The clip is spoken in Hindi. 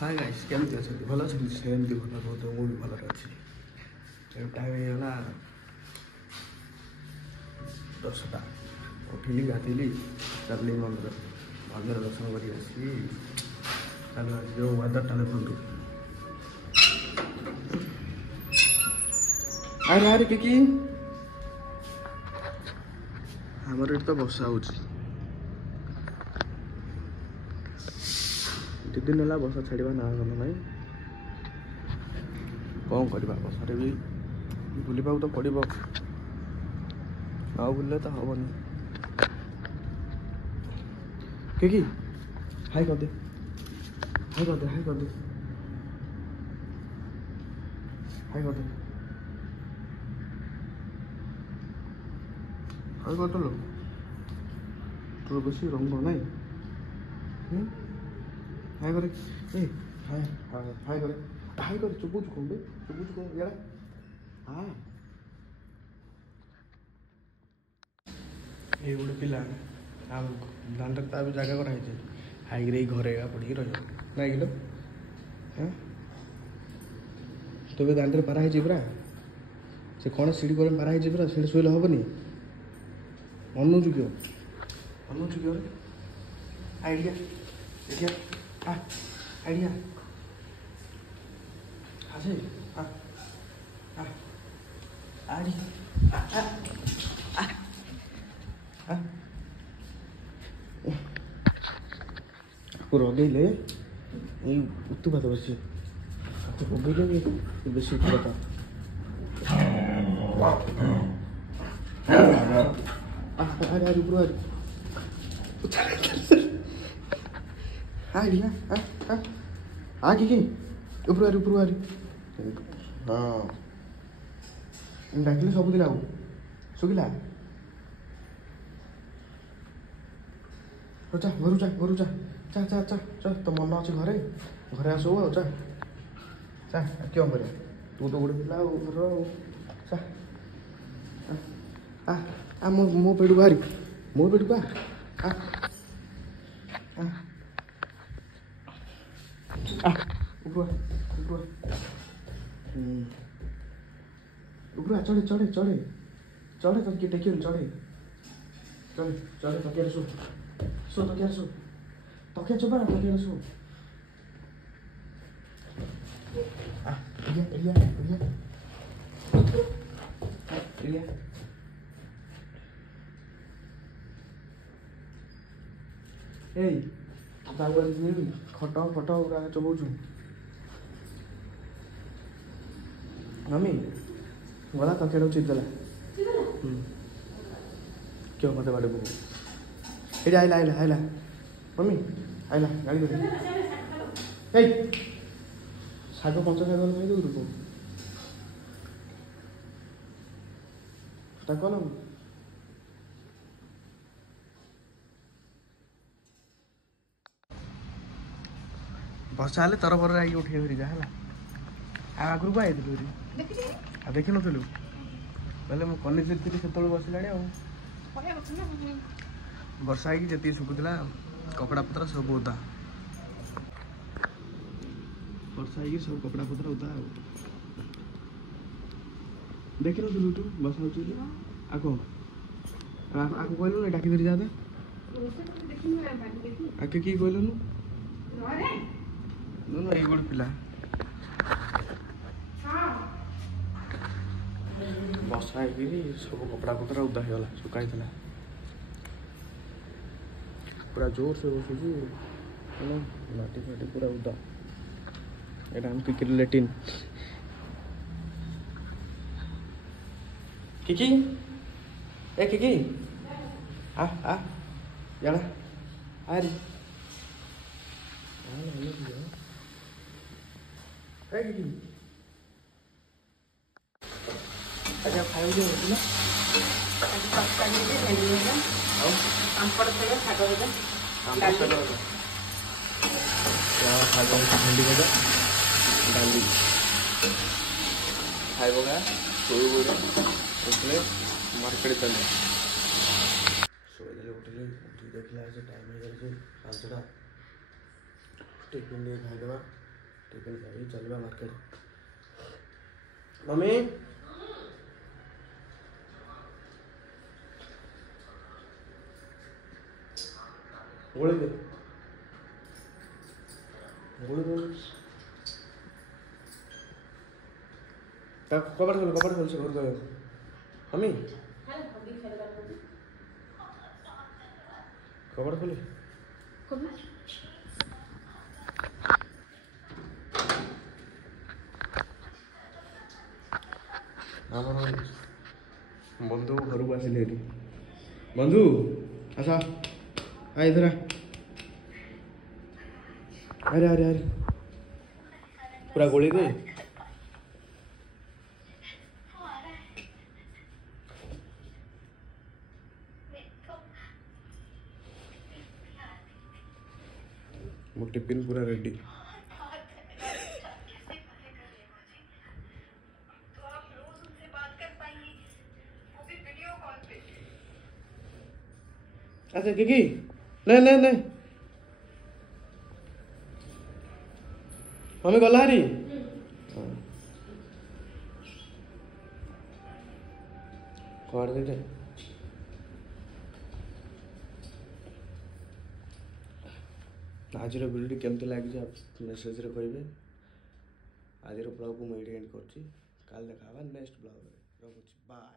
हाय गाइस केमती अच्छे भल अच्छे सेमती भल बहुत मुझे भल अच्छी टाइम होगा 10टा उठिली गाधेली चलि मंदिर मंदिर दर्शन कर जो वेदर टा देखु अरे अरे कि आमर ये तो वर्षा हो 2 दिन है वर्षा छाड़ा ना गल ना कौन करवा वर्षा भी बुलवा तो पड़ो ना बुले तो हेनी कि हाई कर दे हाई कर दे हाई कर दे हाई कर दे हाई कर लो তোর বেশি রঙ নাই हाई करे ए हाई हाई हाई करे हाई करे चुबुच कौन बे चुबुच कौन यार हाँ ये गोटे पिला दांड ता भी जगह कराई हाइक रे घरे पड़ी रही ना कि हाँ तो दांड पाराई पूरा से कौन सीढ़ी कर पाराई पूरा सीढ़ी शुले हेनी अनुज क्यों अनुज क्यों आइडिया आइडिया आइडिया आसे आपको रगेले उत्तु भात बस आपको पगेले बेस उत्तु अरे अरे ब्रो आइडिया कि ऊपर ऊपर हाँ डाकिले सबुदिन आउ शुखिला जा घर जा घर जा चा चा चा चा तो मन अच्छे घरे घरे आस जा चा क्यों कर तू तो गोटे पिला घर चा आ मो पेड़ बाहरी मो पेड़ बा ऊपर चढ़े चढ़े चढ़े चढ़े तो किए टेक चढ़े चढ़े चढ़े तकिया सो तकिया सो तकिया चुपा तकिया सो खट फट चबाऊ मम्मी गला तकिया चिपदेला क्यों मत बाड़े बुक ये आइला आइला आइला मम्मी आइला गाड़ी कर शाग पंच शाग नहीं दूर को कौन वर्षा हेल्ले तरफर आई उठे धरी जा आगु को आई देखी नु बोले मुझे कलेज थी से बसला वर्षा जी सुखुला कपड़ा पतर सब ओदा वर्षा सब कपड़ा पतर ओदा देख नु तू बस आको आको कहलु ना डाकी धरी जाता आके कि कहलु नु ये गोटे पिला बसा सब कपड़ा पतर उदा होगा सुखाई पूरा जोर से बसुची माटी फाटी पूरा उदा यहाँ हम क्रिकेट लेटिन किकी ए किकी आ जाना अरे किकी अच्छा खाई जो ना पापड़ शाग भेंडी भजा डाली खाइब गा शोले मार्केट चले शोले उठे उठी देखला टाइम हो 5टा टिफिन खाईदे टिफिन खाई चलवा मार्केट। मम्मी गोली दे कपड़ खोल से घर गए मम्मी कपड़ खोले आम बंधु घर को आसिले बंधु आसा आ इधर अरे अरे अरे पूरा गोली दे वो टिफिन पूरा रेडी। अच्छा किकी नहीं नहीं नहीं मम्मी गला हारी कौड़ दे आज भिडियो केमती लगी मेसेज रे करेंगे। आज ब्लॉग को मुझे एंड कर देखा नेक्स्ट ब्लॉग रखुच्छी बाय।